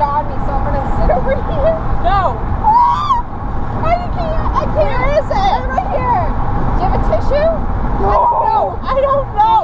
turned on me, so I'm gonna sit over here. No. I can't. Where is it? Right here. Do you have a tissue? No. I don't know.